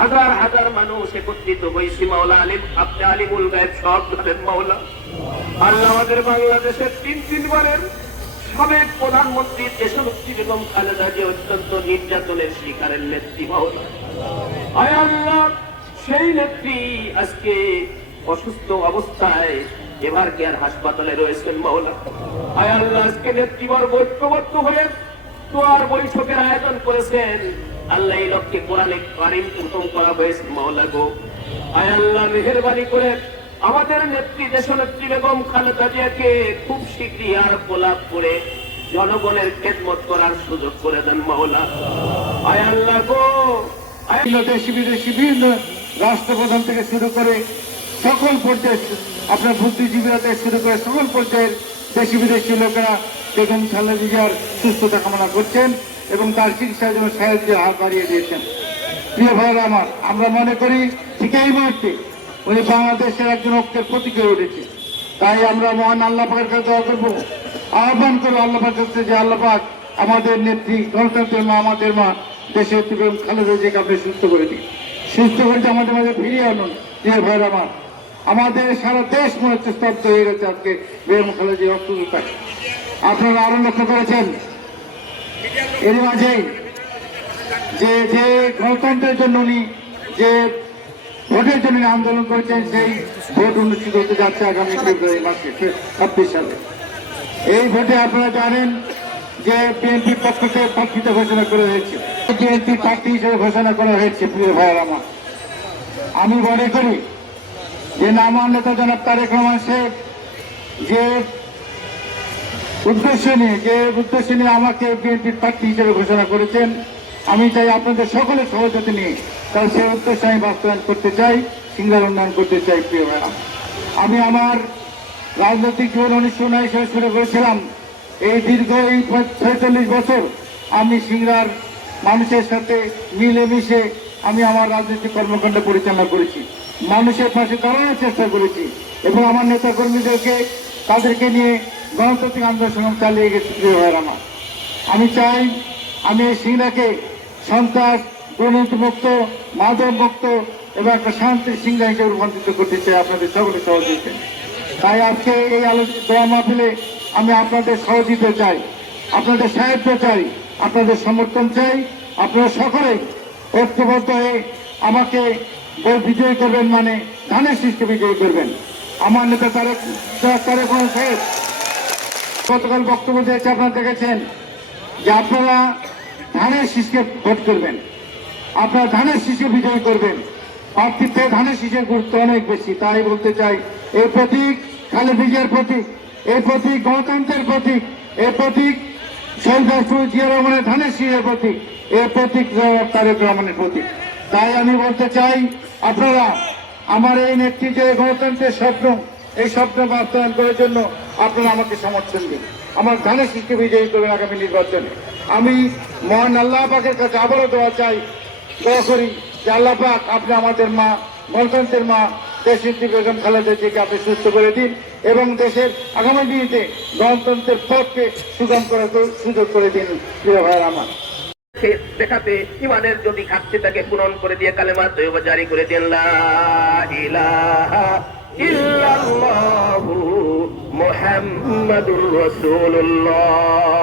হাজার হাজার মানুষ একত্রিত হয়েছি, মাওলা আলিম। আপনি আলিমুল গায়েব সব ধরেন মাওলা। আল্লাহ আমাদের বাংলাদেশের তিন তিনবারের সাবেক প্রধানমন্ত্রী দেশভক্তি বেগম খালেদা যে অত্যন্ত নির্যাতনের শিকারের নেত্রী, মাওলা। আয় আল্লাহ, সেই নেত্রী আজকে অসুস্থ অবস্থায় এবার কেয়ার হাসপাতালে রয়েছেন, মাওলা। আয় আল্লাহ, আজকে নেত্রীবর্গ ঐক্যবদ্ধ হয়ে তোয়ার বৈঠকের আয়োজন করেছেন। আল্লাহ লক্ষ্যে কোরআনে কারিম প্রথম করা হয়েছে, মাওলা গো। আয় আল্লাহ, মেহরবানি করে আমাদের নেত্রী, দেশনেত্রী বেগম খালেদা জিয়াকে খুব শীঘ্রই আর গোলাপ করে জনগণের খেদমত করার সুযোগ করে দেন, মাওলা। আয় আল্লাহ গো। দেশি, বিদেশি বিভিন্ন রাষ্ট্রপ্রধান থেকে শুরু করে সকল পর্যায়ে আপনার বুদ্ধিজীবীরা থেকে শুরু করে সকল পর্যায়ের দেশি, বিদেশি লোকেরা বেগম খালেদা জিয়ার সুস্থতা কামনা করছেন এবং তার চিকিৎসার জন্য সাহেব সাহায্যের হাত বাড়িয়ে দিয়েছেন। প্রিয় ভাইরা আমার, আমরা মনে করি ঠিক এই মুহূর্তে উনি বাংলাদেশের একজন ঐক্যের প্রতীক হয়ে উঠেছে। তাই আমরা মহান আল্লাহ পাকের কাছে দোয়া করব। আহ্বান করব আল্লাহ কাছে যে আল্লাহ পাক আমাদের নেত্রী, গণতন্ত্রের মা, আমাদের মা, দেশের বেগম খালেদা জিয়াকে আপনি সুস্থ করে দিন। সুস্থ করে আমাদের মাঝে ফিরিয়ে আনুন। প্রিয় ভাইরা আমার, আমাদের সারা দেশ মনে হচ্ছে স্তব্ধ হয়ে গেছে আজকে বেগম খালেদা জিয়া আপনারা আরও লক্ষ্য করেছেন। এর মাঝেই যে যে গণতন্ত্রের জন্য উনি যে ভোটের জন্য আন্দোলন করেছেন, সেই ভোট অনুষ্ঠিত হতে যাচ্ছে আগামী ফেব্রুয়ারি মাসে ছাব্বিশ সালে। এই ভোটে আপনারা জানেন যে বিএনপির পক্ষ থেকে প্রার্থিত ঘোষণা করা হয়েছে। বিএনপি প্রার্থী হিসেবে ঘোষণা করা হয়েছে, প্রিয় ভাইয়ের আমার। আমি মনে করি যে নামান নেতা জনাব তারেক রহমান শেখ যে উদ্দেশ্য নিয়ে যে উদ্দেশ্য নিয়ে আমাকে বিএনপির প্রার্থী হিসেবে ঘোষণা করেছেন। আমি চাই আপনাদের সকলের সহযোগিতা নিয়ে তার সেই উদ্দেশ্য আমি বাস্তবায়ন করতে চাই, সিঙ্গার উন্নয়ন করতে চাই, প্রিয় ভাইরা। আমি আমার রাজনৈতিক জীবন উনিশশো উনআশি শুরু করেছিলাম। এই দীর্ঘ এই ছয়চল্লিশ বছর আমি সিংড়ার মানুষের সাথে মিলেমিশে আমি আমার রাজনৈতিক কর্মকাণ্ড পরিচালনা করেছি। মানুষের পাশে দাঁড়ানোর চেষ্টা করেছি এবং আমার নেতা কর্মীদেরকে তাদেরকে নিয়ে গণতান্ত্রিক আন্দোলন চালিয়ে গেছি প্রিয় ভাইয়ের আমি চাই আমি এই সিংড়াকে সন্ত্রাস দুর্নীতি মুক্ত মাদক মুক্ত এবং একটা শান্তির সিংহা হিসেবে রূপান্তরিত করতে চাই আপনাদের সকলের সহযোগিতা তাই আজকে এই আলোচিত দোয়া মাহফিলে আমি আপনাদের সহযোগিতা চাই, আপনাদের সাহায্য চাই, আপনাদের সমর্থন চাই। আপনারা সকলে ঐক্যবদ্ধ হয়ে আমাকে বিজয়ী করবেন মানে ধানের সৃষ্টি বিজয়ী করবেন। আমার নেতা তারেক তারেক সাহেব গতকাল বক্তব্য দিয়েছে, আপনারা দেখেছেন যে আপনারা ধানের শীষকে ভোট করবেন। আপনারা ধানের শীষে বিজয় করবেন। প্রার্থীর ধানের শীষের গুরুত্ব অনেক বেশি, তাই বলতে চাই এই প্রতীক খালি বিজয়ের প্রতীক এই প্রতীক গণতন্ত্রের প্রতীক এই প্রতীক শহীদ জিয়া রহমানের ধানের শীষের প্রতীক এই প্রতীক তারেক রহমানের প্রতীক। তাই আমি বলতে চাই, আপনারা আমার এই নেত্রী যে গণতন্ত্রের স্বপ্ন, এই স্বপ্ন বাস্তবায়ন করার জন্য আপনারা আমাকে সমর্থন দিন। আমার ধানের শীষকে বিজয়ী করবেন আগামী নির্বাচনে। আমি মহান আল্লাহ পাকের কাছে আবারও দেওয়া চাই। দোয়া করি যে আল্লাহ পাক আপনি আমাদের মা, গণতন্ত্রের মা, দেশের বেগম খালেদা জিকে আপনি সুস্থ করে দিন এবং দেশের আগামী দিনে গণতন্ত্রের পথকে সুগম করার সুযোগ করে দিন, প্রিয় ভাইয়ের আমার। দেখাতে ইমানের যদি ঘাটতি তাকে পূরণ করে দিয়ে কালেমা তৈব জারি করে দেন, লা ইলাহা ইল্লাল্লাহু। محمد رسول الله.